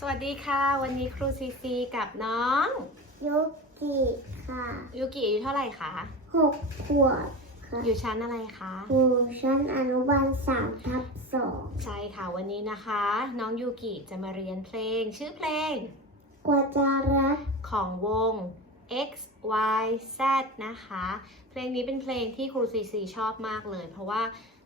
สวัสดีค่ะ วันนี้ครูซีซีกับน้อง ยุกิค่ะยูกิอายุเท่าไหร่คะหกขวบค่ะอยู่ชั้นอะไรคะอยู่ชั้นอนุบาลสามทับสองใช่ค่ะวันนี้นะคะ น้องยูกิจะมาเรียนเพลง ชื่อเพลง กว่าจะรักของวง X Y Z นะคะ เพลงนี้เป็นเพลงที่ครูซีซีชอบมากเลย เพราะว่า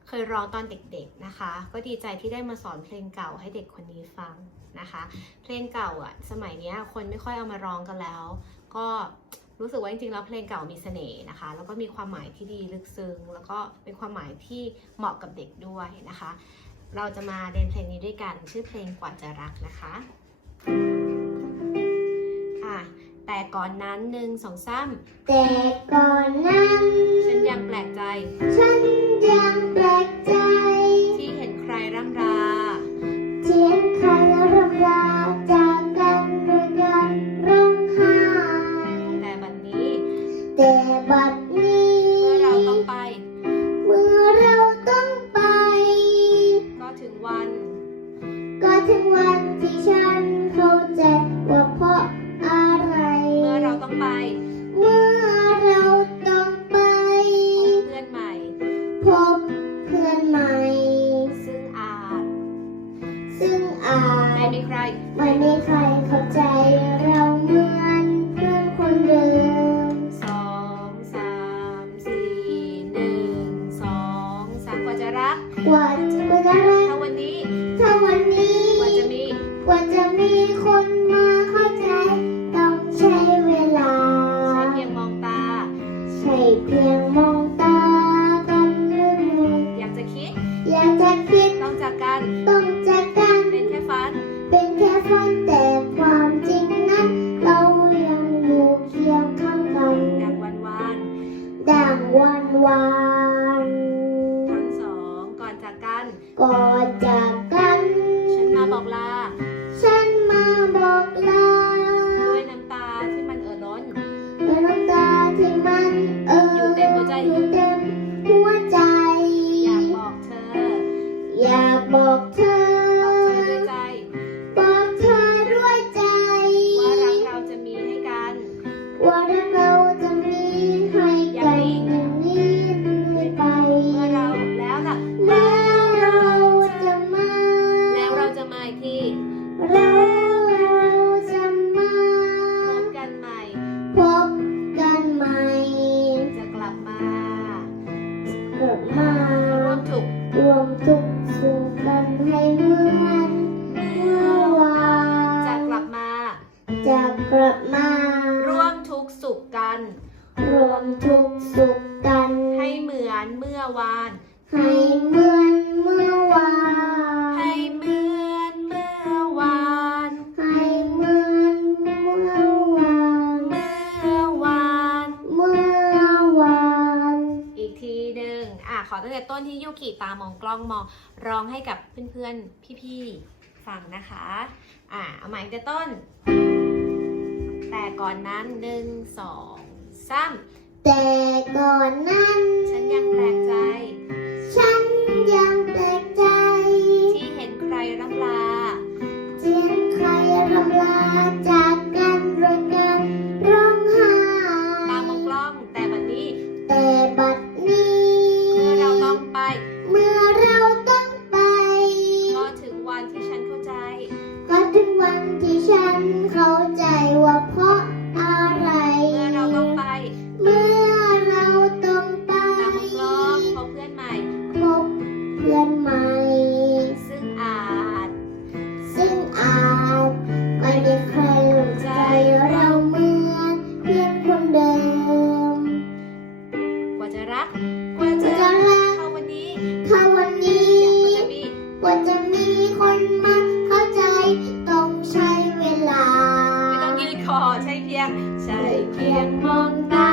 เคยร้องตอนเด็กๆนะคะ ก็ดีใจที่ได้มาสอนเพลงเก่าให้เด็กคนนี้ฟังนะคะ เพลงเก่าอะสมัยเนี้ยคนไม่ค่อยเอามาร้องกันแล้ว ก็รู้สึกว่าจริงๆแล้วเพลงเก่ามีเสน่ห์นะคะ แล้วก็มีความหมายที่ดีลึกซึ้งแล้วก็เป็นความหมายที่เหมาะกับเด็กด้วยนะคะ เราจะมาเรียนเพลงนี้ด้วยกันชื่อเพลงกว่าจะรักนะคะค่ะแต่ก่อนนั้นหนึ่งสองสามแต่ก่อนนั้น ฉันยังแปลกใจฉัน ต้องไป เมื่อเราต้องไป ก็ถึงวัน ก็ถึงวัน เป็นแค่ฝันแต่ความจริงนั้น เรายังอยู่เคียงข้างกันดังวันวานดังวันวานทั้งสองก่อนจากกัน ก่อนจากกัน ฉันมาบอกลา ฉันมาบอกลา ด้วยน้ำตาที่มันเอ่อล้นด้วยน้ำตาที่มันเอออยู่เต็มหัวใจอยู่เต็มหัวใจ อยากบอกเธอ อยากบอกเธอ มาร่วมถูกข์รวมทุกข์สุขกันให้เหมือนเมื่อวาจะนกลับมาจะกลับมา ร่วมทุกข์สุขกัน รวมทุกข์สุขกัน ให้เหมือนเมื่อวาน ให้เหมือน อะขอตั้งแต่ต้นที่ยูกิตามองกล้องมองร้องให้กับเพื่อนๆพี่ๆฟังนะคะอะเอาใหม่ตั้งแต่ต้น แต่ก่อนนั้นหนึ่งสองสามแต่ก่อนนั้น ฉันยังแปลกใจ ฉันยัง เข้าใจว่าเพราะอะไร เมื่อเราต้องไปเมื่อเราต้องไปตามองกล้องพบเพื่อนใหม่ พบเพื่อนใหม่ ซึ่งอาจ ซึ่งอาจไม่ได้ใครรู้ใจเราเหมือนเพื่อนคนเดิม กว่าจะรัก กว่าจะจะรักเข้าวันนี้ถ้าวันนี้กว่าจะมีกว่าจะมีคนมา ยงใส่เพียงมองตา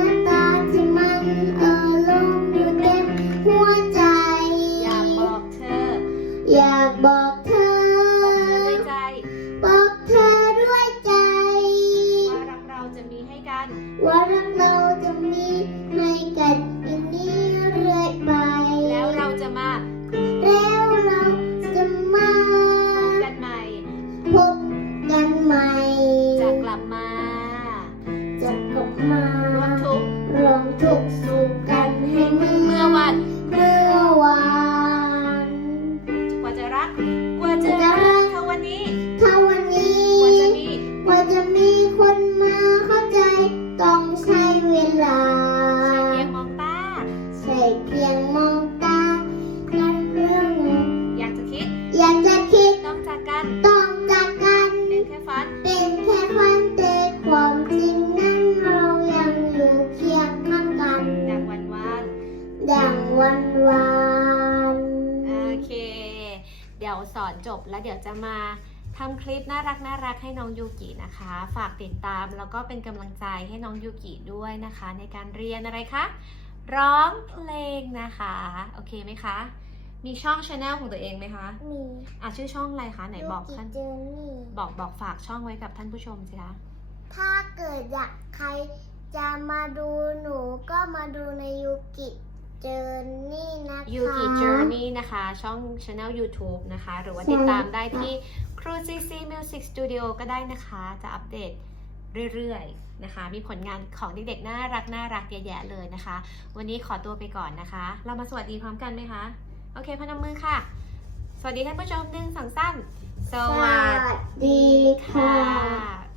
น้ำตาที่มันเอ่ลงอยู่เต็มหัวใจ อยากบอกเธออยากบอกเธอ ด้วยใจบอกเธอด้วยใจ ว่ารักเราจะมีให้กัน ว่า ดี๋ยวสอนจบแล้วเดี๋ยวจะมาทำคลิปน่ารักน่ารักให้น้องยูกินะคะ ฝากติดตามแล้วก็เป็นกำลังใจให้น้องยูกิด้วยนะคะ ในการเรียนอะไรคะ ร้องเพลงนะคะ โอเคไหมคะ มีช่องช anel ของตัวเองไหมคะ มีอะชื่อช่องอะไรคะไหนบอกท่าน เจอนี่บอกบอกฝากช่องไว้กับท่านผู้ชมสิคะ ถ้าเกิดอยากใครจะมาดูหนูก็มาดูในยูกิเจอนี่นะคะ ยูกิ Journey นะคะ ช่อง Channel YouTube นะคะ หรือว่าติดตามได้ที่ครู CC Music Studio ก็ได้นะคะ จะอัปเดตเรื่อยๆนะคะ มีผลงานของเด็กๆน่ารักน่ารักเยอะแยะเลยนะคะ วันนี้ขอตัวไปก่อนนะคะ เรามาสวัสดีพร้อมกันไหมคะ โอเคพนมมือค่ะ สวัสดีท่านผู้ชมหนึ่งสองสามสสวัวัสสดีค่ะ